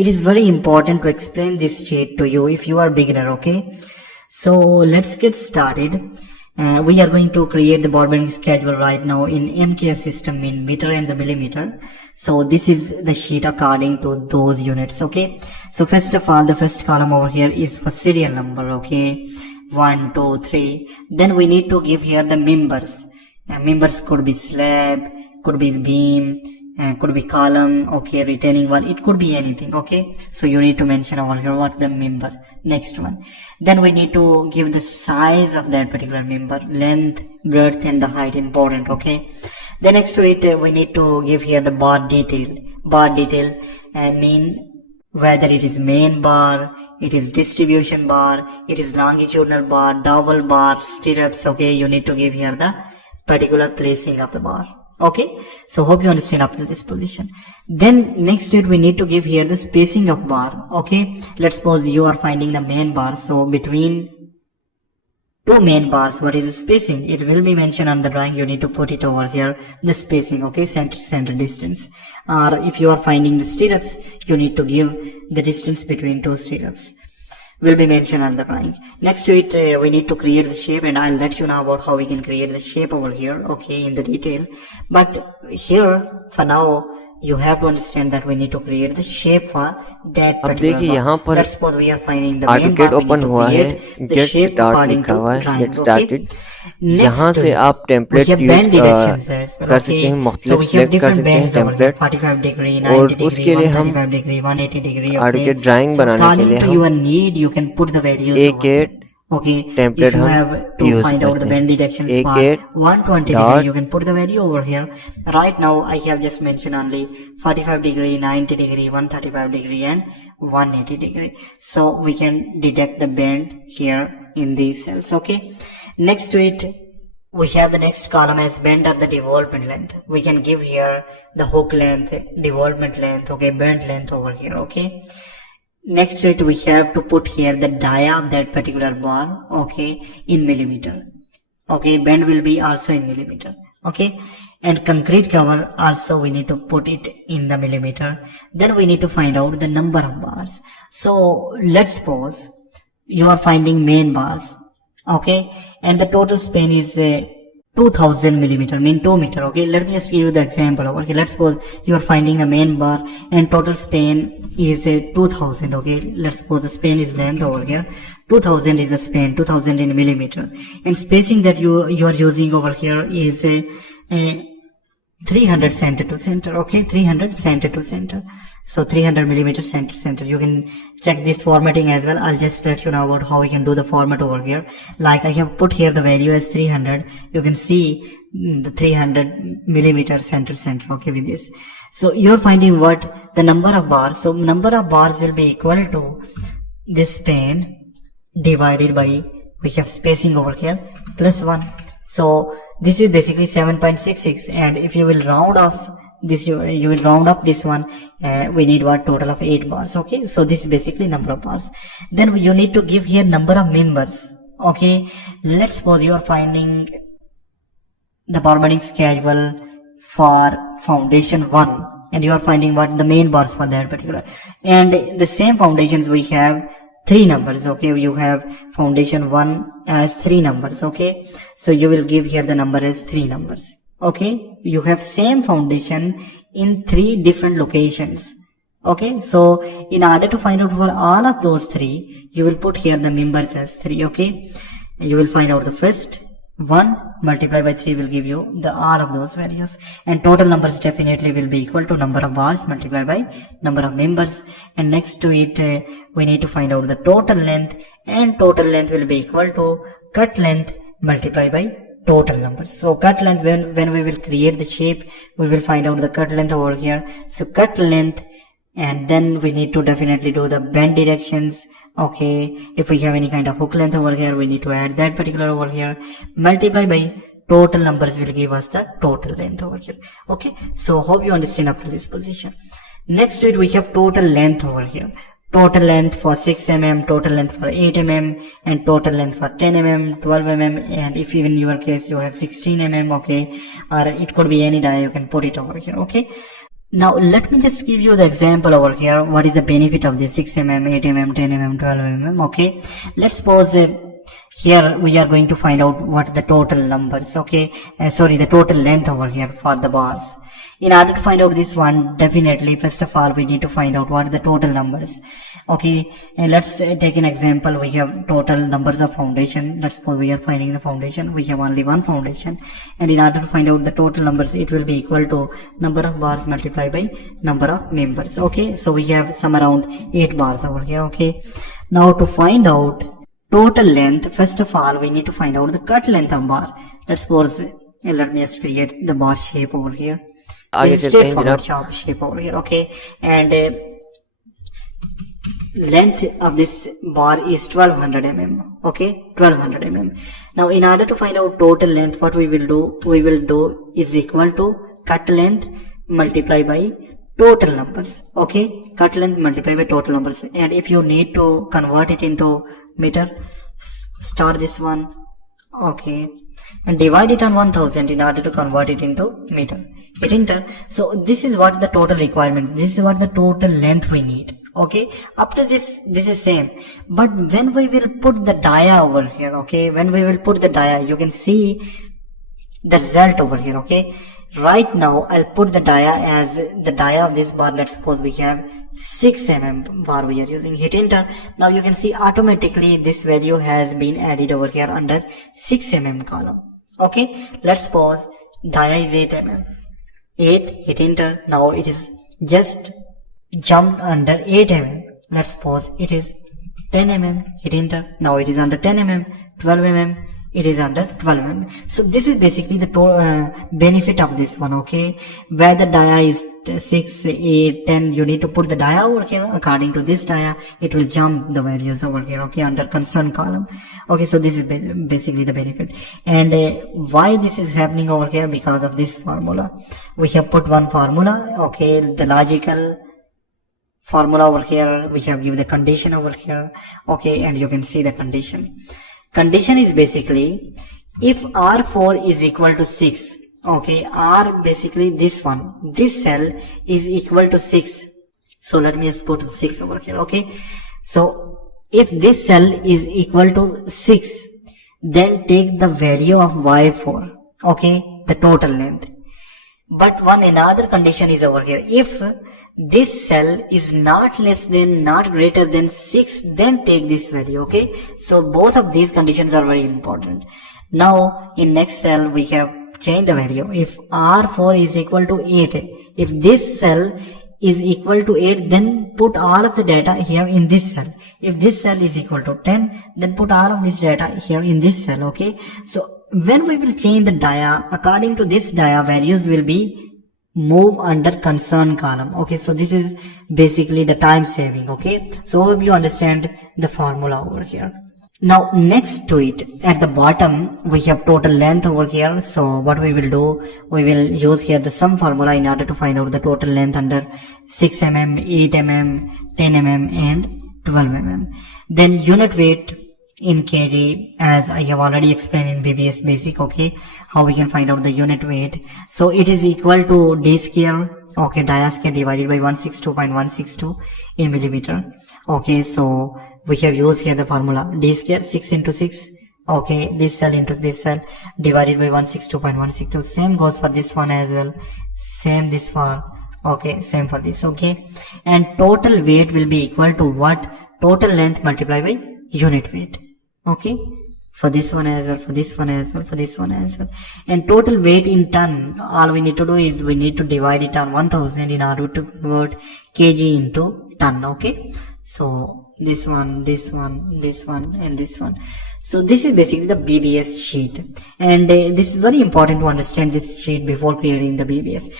it is very important to explain this sheet to you if you are beginner. Okay, so let's get started. We are going to create the board bending schedule right now in MKS system in meter and the millimeter. So this is the sheet according to those units. Okay, so first of all, the first column over here is for serial number. Okay, 1, 2, 3. Then we need to give here the members. Members could be slab, could be beam, could be column, okay, retaining wall, it could be anything. Okay, so you need to mention over here what the member. Next one, then we need to give the size of that particular member, length, breadth, and the height, important. Okay, then next to it we need to give here the bar detail. Bar detail mean whether it is main bar, it is distribution bar, it is longitudinal bar, double bar, stirrups. Okay, you need to give here the particular placing of the bar. Okay, so hope you understand up to this position. Then next to it we need to give here the spacing of bar. Okay, let's suppose you are finding the main bar, so between two main bars, what is the spacing? It will be mentioned on the drawing. You need to put it over here, the spacing. Okay, center distance. Or if you are finding the stirrups, you need to give the distance between two stirrups, will be mentioned on the drawing. Next to it we need to create the shape, and I'll let you know about how we can create the shape over here, okay, in the detail. But here for now you have to understand that we need to create the shape for that अब देखिए यहाँ पर Let's suppose we are finding the main AutoCAD bar, we open need to हुआ है, create the get shape start according लिखा to हुआ है, drawing. Get started. Next यहाँ to से it, आप we template have use bend directions as well. कर सकते हैं, So मुख्तलिफ we have सिलेक्ट कर different सकते हैं bends over here, template. 45 degree, और 90 उसके degree, लिए हम 135 degree, 180 degree. Okay, AutoCAD drawing so बनाने के according लिए to हम your need you can put the values over here. A8 Okay, template if you हम have to use find out the करते bend हैं। directions for A8 120 degree, you can put the value over here. Right now I have just mentioned only 45 degree, 90 degree, 135 degree, and 180 degree. So we can deduct the bend here in these cells. Okay, next to it we have the next column as bend of the development length. We can give here the hook length, development length, okay, bend length over here. Okay, next to it we have to put here the dia of that particular bar, okay, in millimeter. Okay, bend will be also in millimeter. Okay, and concrete cover also we need to put it in the millimeter. Then we need to find out the number of bars. So let's suppose you are finding main bars, okay, and the total span is 2000 millimeter, mean 2 meter. Okay, let me just give you the example. Okay, let's suppose you are finding the main bar and total span is 2000. Okay, let's suppose the span is length over here, 2000 is the span, 2000 in millimeter, and spacing that you are using over here is 300 center to center. Okay, 300 center to center, so 300 millimeter center to center. You can check this formatting as well. I'll just let you know about how we can do the format over here. Like I have put here the value as 300. You can see the 300 millimeter center to center. Okay, with this, so you're finding what the number of bars. So number of bars will be equal to this span divided by, we have spacing over here, plus 1. So this is basically 7.66, and if you will round off this, you will round up this one. We need what, total of 8 bars. Okay, so this is basically number of bars. Then you need to give here number of members. Okay, let's suppose you are finding the board bending schedule for foundation 1, and you are finding what the main bars for that particular, and the same foundations we have 3 numbers. Okay, you have foundation 1 as 3 numbers. Okay, so you will give here the number as 3 numbers. Okay, you have same foundation in 3 different locations. Okay, so in order to find out for all of those 3, you will put here the members as 3. Okay, you will find out the first 1 multiplied by 3 will give you the all of those values, and total numbers definitely will be equal to number of bars multiplied by number of members. And next to it we need to find out the total length, and total length will be equal to cut length multiplied by total numbers. So cut length, when we will create the shape, we will find out the cut length over here. So cut length, and then we need to definitely do the bend directions. Okay, if we have any kind of hook length over here, we need to add that particular over here, multiply by total numbers will give us the total length over here. Okay, so hope you understand up to this position. Next to it we have total length over here. Total length for 6 mm, total length for 8 mm, and total length for 10 mm, 12 mm, and if even in your case you have 16 mm, okay, or it could be any die, you can put it over here. Okay, Now let me just give you the example over here. What is the benefit of this 6 mm, 8 mm, 10 mm, 12 mm? Okay, let's suppose here we are going to find out what the total numbers. Okay, sorry, the total length over here for the bars. In order to find out this one, definitely first of all we need to find out what are the total numbers. Okay, and let's take an example. We have total numbers of foundation. Let's suppose we are finding the foundation. We have only one foundation, and in order to find out the total numbers, it will be equal to number of bars multiplied by number of members. Okay, so we have some around 8 bars over here. Okay, now to find out total length, first of all we need to find out the cut length of bar. Let's suppose let me just create the bar shape over here. This is straightforward shape over here. Okay, and length of this bar is 1200 mm. Okay, 1200 mm. Now in order to find out total length, what we will do is equal to cut length multiplied by total numbers. Okay, cut length multiplied by total numbers. And if you need to convert it into meter, start this one. Okay, and divide it on 1000 in order to convert it into meter. Hit enter. So this is what the total requirement, this is what the total length we need. Okay, up to this is same, but when we will put the dia over here, okay, when we will put the dia, you can see the result over here. Okay, right now I'll put the dia as the dia of this bar. Let's suppose we have 6 mm bar we are using. Hit enter. Now you can see automatically this value has been added over here under 6 mm column. Okay, let's suppose dia is 8 mm. 8, hit enter. Now it is just jumped under 8 mm. Let's suppose it is 10 mm. Hit enter. Now it is under 10 mm. 12 mm. It is under 12 mm. So this is basically the benefit of this one. Okay, where the dia is 6, 8, 10, you need to put the dia over here. According to this dia, it will jump the values over here. Okay, under concern column. Okay, so this is basically the benefit. And why this is happening over here? Because of this formula. We have put one formula. Okay, the logical formula over here. We have given the condition over here. Okay, and you can see the condition. Condition is basically if R4 is equal to 6. Okay, R basically this one, this cell is equal to 6. So let me just put 6 over here. Okay, so if this cell is equal to 6, then take the value of Y4. Okay, the total length. But one another condition is over here. If this cell is not greater than 6, then take this value. Okay, so both of these conditions are very important. Now in next cell we have changed the value. If R4 is equal to 8, if this cell is equal to 8, then put all of the data here in this cell. If this cell is equal to 10, then put all of this data here in this cell. Okay, so when we will change the dia, according to this dia, values will be move under concern column. Okay, so this is basically the time saving. Okay, so hope you understand the formula over here. Now next to it, at the bottom we have total length over here. So what we will do, we will use here the sum formula in order to find out the total length under 6 mm, 8 mm, 10 mm and 12 mm. Then unit weight in kg, as I have already explained in BBS basic. Okay, how we can find out the unit weight. So it is equal to d square, okay, dia square divided by 162.162 in millimeter. Okay, so we have used here the formula d square, 6 into 6, okay, this cell into this cell divided by 162.162. Same goes for this one as well, same this for, okay, same for this. Okay, and total weight will be equal to what? Total length multiplied by unit weight. Okay, for this one as well, for this one as well, for this one as well. And total weight in ton, all we need to do is we need to divide it on 1000 in order to convert kg into ton. Okay, so this one, this one, this one and this one. So this is basically the BBS sheet, and this is very important to understand this sheet before creating the BBS.